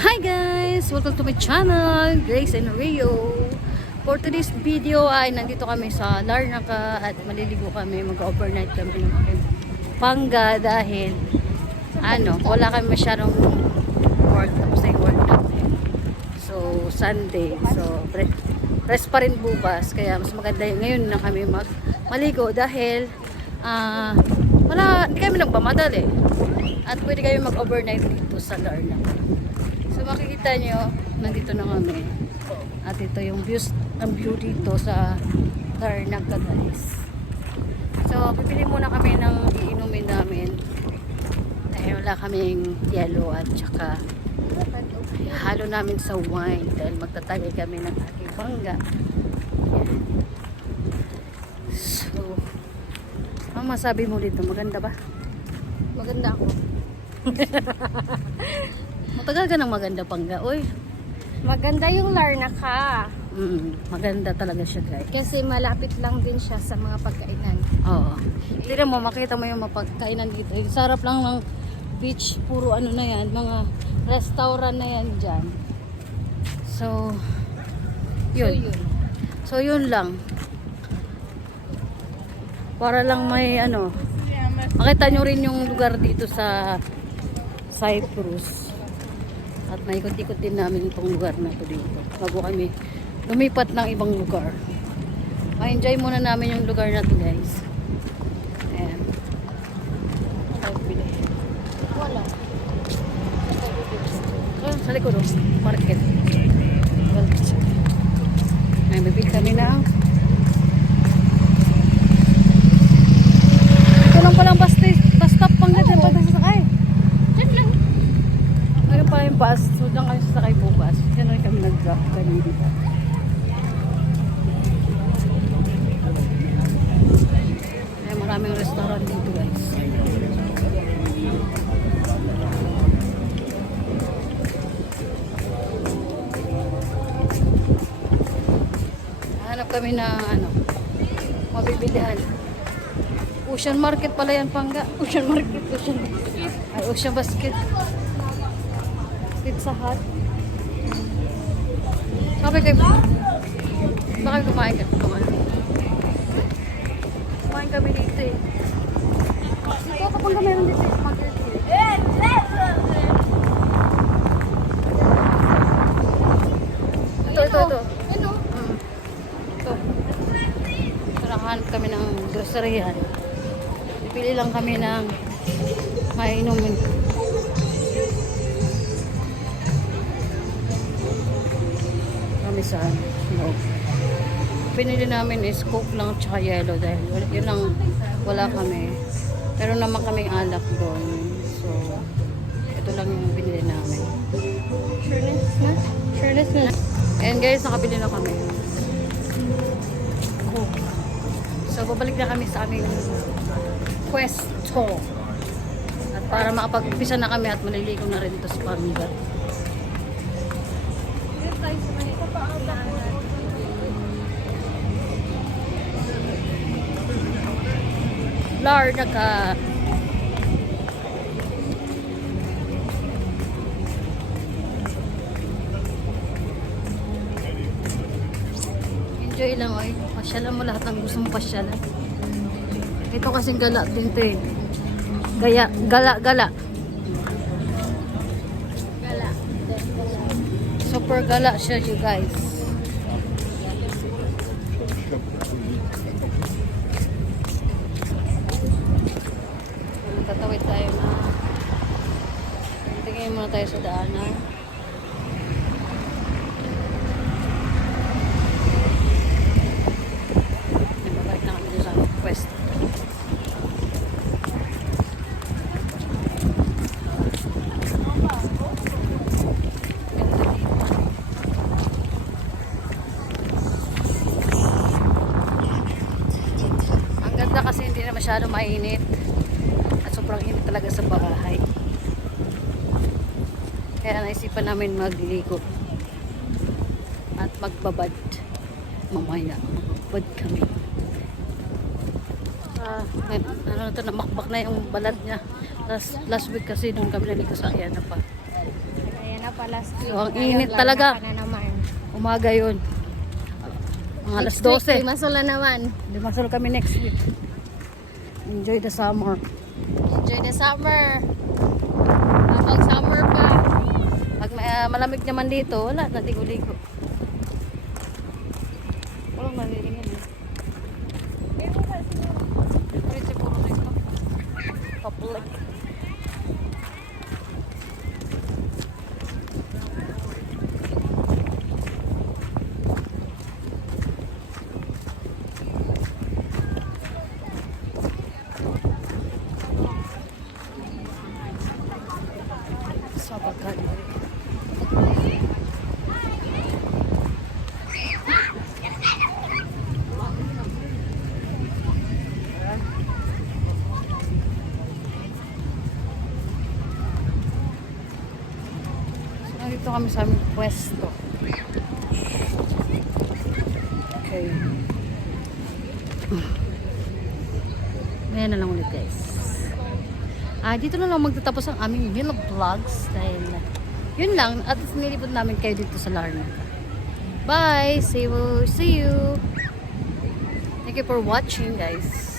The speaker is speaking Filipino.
Hi guys! Welcome to my channel, Grace and Rio. For today's video ay nandito kami sa Larnaca at maliligo kami, mag-overnight kami ng aking pangga dahil wala kami masyadong work, tapos ay work natin. So, Sunday. So, rest pa rin bukas, kaya mas maganda ngayon na kami maligo dahil hindi kami nagpamadali at pwede kami mag-overnight dito sa Larnaca. So makikita nyo, nandito na kami. At ito yung view dito sa Larnaca guys. So pipili muna kami ng iinumin namin. Dahil wala kaming yellow at saka halo namin sa wine. Dahil magtatagay kami ng aking pangga. So, ang masabi mo dito, maganda ba? Maganda ako. Matagal ka ng maganda pangga, oy. Maganda yung Larnaca. Maganda talaga siya guys. Kasi malapit lang din siya sa mga pagkainan. Oo. Tignan mo, makita mo yung mapagkainan dito. Yung sarap lang ng beach, puro ano na yan, mga restaurant na yan dyan. So, yun. So, yun lang. Para lang may makita nyo rin yung lugar dito sa Cyprus. At may ikot-ikot din namin itong lugar na ito dito. Bago kami lumipat ng ibang lugar. Ma-enjoy muna namin yung lugar na ito guys. Ayan. Wala. Sa likod market. May bibili kami na. Ito lang palang bus stop panggat yung pagkasasakay. Diyan lang. Ngayon pa yung bus, so dyan kami sasakay bukas. Yan rin kami nag-drop kanina dito. Ay, maraming restaurant dito guys. Hanap kami na mabibilihan. Ocean Market pala yan pangga. Ocean Market. Ay, Ocean Basket. Pizza Hut. Sabi kayo, baka kumain ka. Kumain kami dito eh. Dito kapag kami meron dito market. Ito. Ano? Ito. Nakahanap kami ng groceryan. Pipili lang kami ng mainumin. Kami sa loob. Pinili namin is Coke lang at saka yellow dahil yun lang wala kami. Pero naman kaming alak doon. So, ito lang yung binili namin. Sureness na. And guys, nakabili na kami. Coke. So, babalik na kami sa aming pwesto. At para makapag-umpisa na kami at maliligo na rin ito sa pangga. Larnaca. Enjoy lang oy. Pasyalan mo lahat ng gusto mong pasyalan. Ito kasing gala din to eh. Gala. Super gala siya you guys. Tatawid tayo na. Tingin muna tayo sa daanan. Babalik na kami doon sa pwesto. Ang ganda kasi hindi na masyado mainit. Sobrang init talaga sa bahay. Kaya naisipan namin magligo at magbabad. Mamaya, magbabad kami. Namakbak na yung balat niya. Last week kasi nung kami naligo sa Ayan na pa. pala. So, ang init talaga. Larnaka na naman. Umaga yun. Mga alas Next week, 12. Limassol na naman. Limassol kami next week. Enjoy the summer. Enjoy the summer. Habang summer pa. Pag malamig naman dito, wala na ligo-ligo. Walang malilingin. Diretso puro dito. Public. Sa pagkain. Nandito kami sa aming pwesto. Okay. Ayan na lang ulit guys. Dito na lang magtatapos ang aming vlog vlogs dahil yun lang at nilipod namin kayo dito sa Larnaca. Bye! See you! Thank you for watching guys.